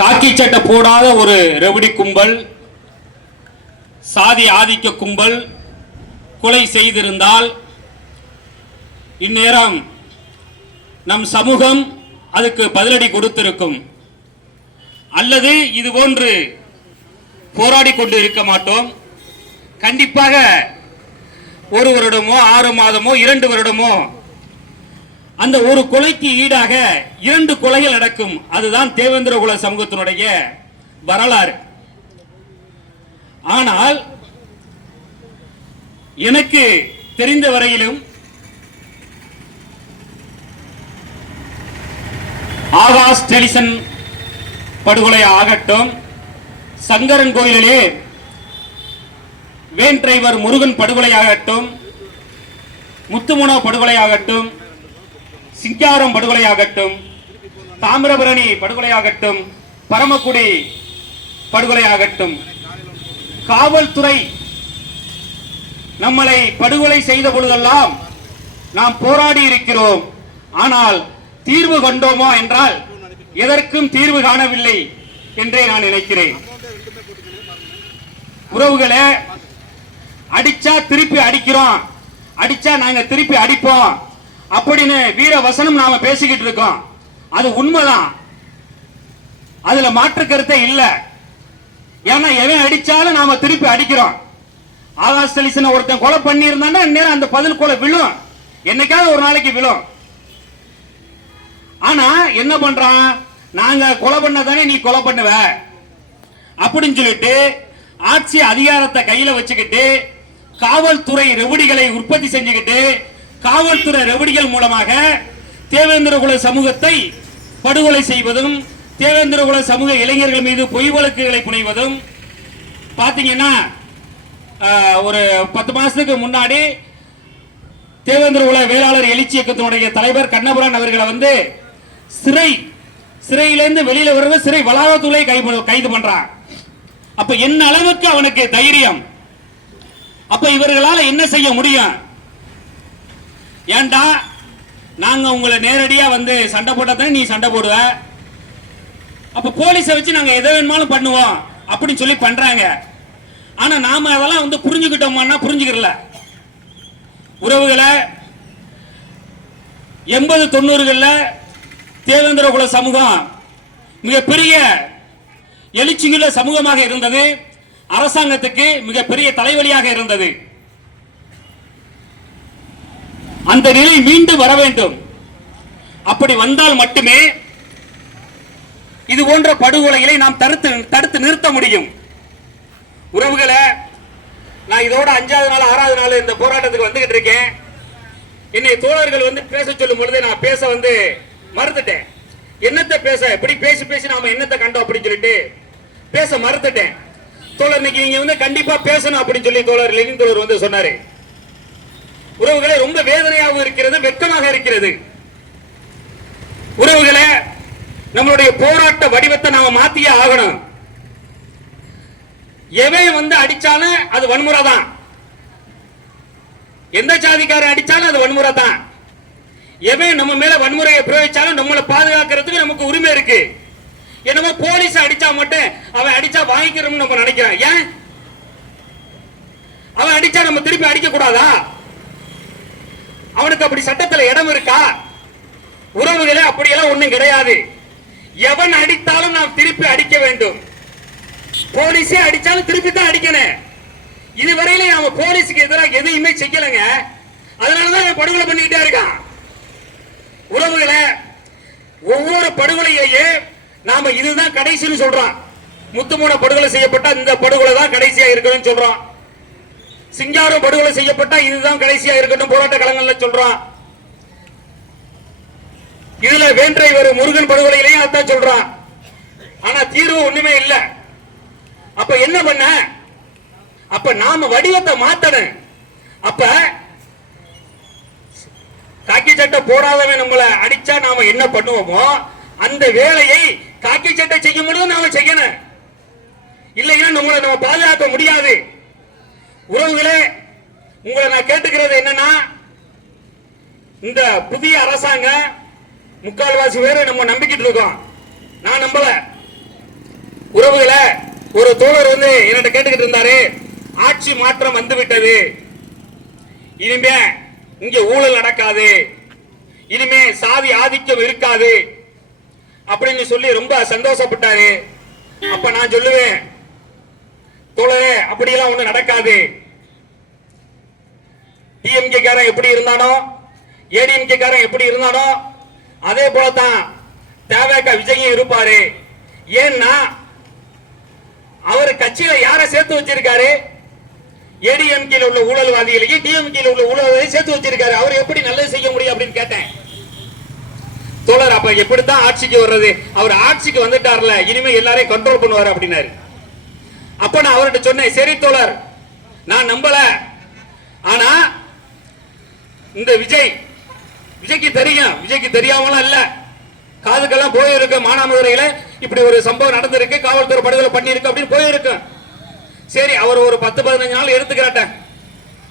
காக்கி சட்டை போடாத ஒரு ரெவடி கும்பல், சாதி ஆதிக்க கும்பல் கொலை செய்திருந்தால் இந்நேரம் நம் சமூகம் அதுக்கு பதிலடி கொடுத்திருக்கும். அல்லது இது போன்று போராடி கொண்டு இருக்க மாட்டோம். கண்டிப்பாக ஒரு வருடமோ 6 மாதமோ 2 வருடமோ அந்த ஒரு கொலைக்கு ஈடாக 2 கொலைகள் நடக்கும். அதுதான் தேவேந்திர குல சமூகத்தினுடைய வரலாறு. ஆனால் எனக்கு தெரிந்த வரையிலும் ஆகாஷ் டெலிசன் படுகொலை ஆகட்டும், சங்கரன் கோயிலிலே வேன் டிரைவர் முருகன் படுகொலையாகட்டும், முத்துமுனோ படுகொலையாகட்டும், சிங்காரம் படுகொலையாகட்டும், தாமிரபரணி படுகொலையாகட்டும், பரமக்குடி படுகொலையாகட்டும், காவல்துறை நம்மளை படுகொலை செய்த பொழுதெல்லாம் நாம் போராடி இருக்கிறோம். ஆனால் தீர்வு கண்டோமோ என்றால் எதற்கும் தீர்வு காணவில்லை என்றே நான் நினைக்கிறேன். உறவுகளே, அடிச்சா திருப்பி அடிக்கிறோம், அடிச்சா நாங்க திருப்பி அடிப்போம் அப்படின்னு வீர வசனம் நாம பேசிக்கிட்டு இருக்கோம். அது உண்மைதான், அதுல மாற்று கருத்தே இல்ல. ஏன்னா எவன் அடிச்சாலும் நாம திருப்பி அடிக்கிறோம். ஆகாஷ் டெலிசன் ஒருத்தன் கொலை பண்ணி இருந்தான்னா நேரம் அந்த பதில் கொலை விழும், என்னைக்காவது ஒரு நாளைக்கு விழும். ஆனா என்ன பண்றான், நாங்க கொலை பண்ணதானே நீ கொலை பண்ணுவ அப்படின்னு சொல்லிட்டு ஆட்சி அதிகாரத்தை கையில வச்சுக்கிட்டு காவல்துறை ரெவடிகளை உற்பத்தி செஞ்சுக்கிட்டு காவல்துறை ரெவடிகள் மூலமாக தேவேந்திர குல சமூகத்தை படுகொலை செய்வதும், தேவேந்திர குல சமூக இளைஞர்கள் மீது பொய் வழக்குகளை புனைவதும். பாத்தீங்கன்னா ஒரு 10 மாசத்துக்கு முன்னாடி தேவேந்திர குல வேளாளர் எழுச்சி இயக்கத்தினுடைய தலைவர் கண்ணபுரான் அவர்களை வந்து சிறையிலிருந்து வெளியில வருவ சிறை வளாகத்துறை கைது பண்றான். அப்ப என்ன அளவுக்கு அவனுக்கு தைரியம்? அப்ப இவர்களால் என்ன செய்ய முடியும்? ஏண்டா நாங்க உங்களை நேரடியா வந்து சண்டை போட்டா நீ சண்டை போடுவ, அப்ப போலீஸை வச்சு நாங்க எதை வேணுமாலும் பண்ணுவோம் அப்படின்னு சொல்லி பண்றாங்க. ஆனா நாம அதெல்லாம் வந்து புரிஞ்சுக்கிட்டோம்னா புரிஞ்சுக்கிறல. உறவுகளை 80-90களில் தேவேந்திர குல சமூகம் மிகப்பெரிய எழுச்சியுள்ள சமூகமாக இருந்தது, அரசாங்கத்துக்கு மிகப்பெரிய தலைவலியாக இருந்தது. அந்த நிலை மீண்டும் வர வேண்டும். அப்படி வந்தால் மட்டுமே இது போன்ற படுகொலைகளை நாம் தடுத்து நிறுத்த முடியும். உறவுகளை, நான் இதோட 5வது நாள் 6வது நாள் இந்த போராட்டத்துக்கு வந்துகிட்டு இருக்கேன். என்னை தோழர்கள் வந்து பேச சொல்லும் பொழுது நான் பேச வந்து மறுத்துட்டேன். என்னத்தை பேச, இப்படி பேசி பேசி நாம என்னத்தை கண்டோம் அப்படின்னு சொல்லிட்டு பேச மறுத்துட்டேன். தோழர் இன்னைக்கு நீங்க வந்து கண்டிப்பா பேசணும் அப்படின்னு சொல்லி தோழர் லெனின் தோழர் வந்து சொன்னாரு. உறவுகளே, ரொம்ப வேதனையாக இருக்கிறது, வெட்கமாக இருக்கிறது. உறவுகளே, நம்மளுடைய போராட்ட வடிவத்தை நாம மாத்தியே ஆகணும். எவன் வந்து அடிச்சாலும் அது வன்முறை தான், எந்த ஜாதிக்காரன் அடிச்சாலும் அது வன்முறை தான். எவன் நம்ம மேல வன்முறையை பிரயோகிச்சாலும் நம்மளை பாதுகாக்கிறதுக்கு நமக்கு உரிமை இருக்கு. என்னமோ போலீஸ் அடிச்சா மட்டும் அவன் அடிச்சா வாங்கிக்கிறோம்னு நம்ம நினைக்கிறான். ஏன் அவன் அடிச்சா நம்ம திருப்பி அடிக்க கூடாதா? அவனுக்கு அப்படி சட்டத்துல இடம் இருக்கா? உறவுகளே, அப்படியெல்லாம் ஒண்ணும் கிடையாது. எவன் அடித்தாலும் நாம் திருப்பி அடிக்க வேண்டும். போலீஸே அடிச்சாலும் திருப்பி தான் அடிக்கணும். இதுவரையில நாம போலீஸுக்கு எதிராக எதையுமே செய்யலங்க. அதனாலதான் படுகொலை பண்ணிக்கிட்டே இருக்கான். உறவுகளை, ஒவ்வொரு படுகொலையே நாம இதுதான் கடைசின்னு சொல்றோம். முத்துமுன படுகொலை செய்யப்பட்ட இந்த படுகொலை தான் கடைசியா இருக்கணும் சொல்றோம். சிங்காரம் படுகொலை செய்யப்பட்ட இதுதான் கடைசியா இருக்கட்டும் போராட்ட களங்கள்ல சொல்றோம். இதுல வேன் டிரைவர் முருகன் படுகொலையிலையும் அதான் சொல்றோம். ஆனா தீர்வு ஒண்ணுமே இல்ல. அப்ப என்ன பண்ண? அப்ப நாம வடிவத்தை மாத்தணும். அப்ப காக்கி சட்டை போடாதவன் நம்மளை அடிச்சா நாம என்ன பண்ணுவோமோ அந்த வேலையை காக்கி சட்டை செய்யும் பொழுது நாம செய்யணும். இல்லைன்னா நம்மளை நம்ம பாதுகாக்க முடியாது. உறவுகளே, உங்களை நான் கேட்டுக்கிறது என்னன்னா, இந்த புதிய அரசாங்கம் முக்கால்வாசி பேரை நம்ம நம்பிக்கிட்டு இருக்கோம். நான் நம்பல. உறவுகளை ஒரு தோழர் வந்து என்கிட்ட கேட்டுக்கிட்டு இருந்தாரு, ஆட்சி மாற்றம் வந்து விட்டது, இனிமே இங்க ஊழல் நடக்காது, இனிமே சாதி ஆதிக்கம் இருக்காது அப்படின்னு சொல்லி ரொம்ப சந்தோஷப்பட்டாரு. அப்ப நான் சொல்லுவேன், தோழரே அப்படியெல்லாம் ஒண்ணு நடக்காது. டிஎம்கே காரன் எப்படி இருந்தானோ, ஏடிஎம்கே காரன் எப்படி இருந்தானோ அதே போலதான் தேவைக்கா விஜயும் இருப்பாரு. ஏன்னா அவர் கட்சியில யாரை சேர்த்து வச்சிருக்காரு? ஏடிஎம்கே உள்ள ஊழல்வாதிகளையும் டிஎம்கே உள்ள ஊழல்வாதிகளையும் சேர்த்து வச்சிருக்காரு. அவர் எப்படி நல்லது செய்ய முடியும் அப்படின்னு கேட்டேன். தோழர் அப்ப எப்படித்தான் ஆட்சிக்கு வர்றது? அவர் ஆட்சிக்கு வந்துட்டார்ல, இனிமே எல்லாரையும் கண்ட்ரோல் பண்ணுவார் அப்படின்னாரு. அப்ப நான் அவர்கிட்ட சொன்னேன், சரி தோழர், நான் நம்பல, ஆனா இந்த விஜய்க்கு தெரியும், விஜய்க்கு தெரியாமலாம் இல்ல, காதுக்கெல்லாம் போயிருக்கு, மானாமதுரையில இப்படி ஒரு சம்பவம் நடந்திருக்கு, காவல்துறை படுகொலை பண்ணிருக்கு அப்படின்னு போயிருக்கு. சரி, அவர் ஒரு 10-15 நாள் எடுத்துக்கிறேன்,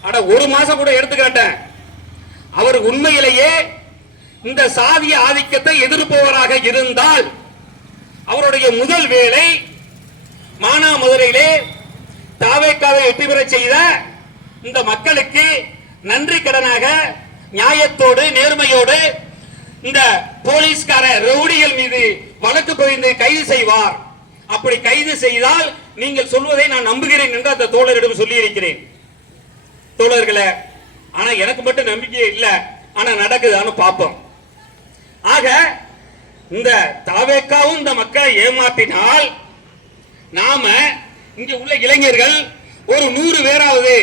ஆனா ஒரு மாசம் கூட எடுத்துக்கிறேன். அவர் உண்மையிலேயே இந்த சாதிய ஆதிக்கத்தை எதிர்ப்பவராக இருந்தால் அவருடைய முதல் வேலை மானாமதுரையிலே தாவேக்காவை வெற்றி பெற செய்த இந்த மக்களுக்கு நன்றி கடனாக நியாயத்தோடு நேர்மையோடு இந்த போலீஸ்கார ரவுடிகள் மீது வழக்கு பதிந்து கைது செய்வார். அப்படி கைது செய்தால் நீங்கள் சொல்வதை நான் நம்புகிறேன் என்று அந்த தோழரிடம் சொல்லி இருக்கிறேன். தோழர்களே, ஆனா எனக்கு மட்டும் நம்பிக்கை இல்லை, ஆனா நடக்குதான்னு பார்ப்போம். ஆக இந்த தாவேக்காவும் இந்த மக்களை ஏமாற்றினால் நாம இங்க உள்ள இளைஞர்கள் ஒரு 100 பேராவது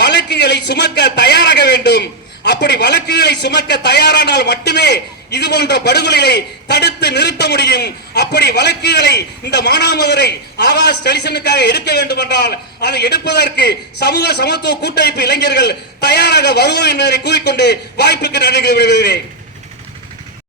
வழக்குகளை சுமக்க தயாராக வேண்டும். அப்படி வழக்குகளை சுமக்க தயாரானால் மட்டுமே இது போன்ற படுகொலைகளை தடுத்து நிறுத்த முடியும். அப்படி வழக்குகளை இந்த மானாமதுரை ஆவாஸ் ஸ்டேஷனுக்காக எடுக்க வேண்டும் என்றால் அதை எடுப்பதற்கு சமூக சமத்துவ கூட்டமைப்பு இளைஞர்கள் தயாராக வருவோம் என்பதை கூறிக்கொண்டு வாய்ப்புக்கு நன்றி விடுகிறேன்.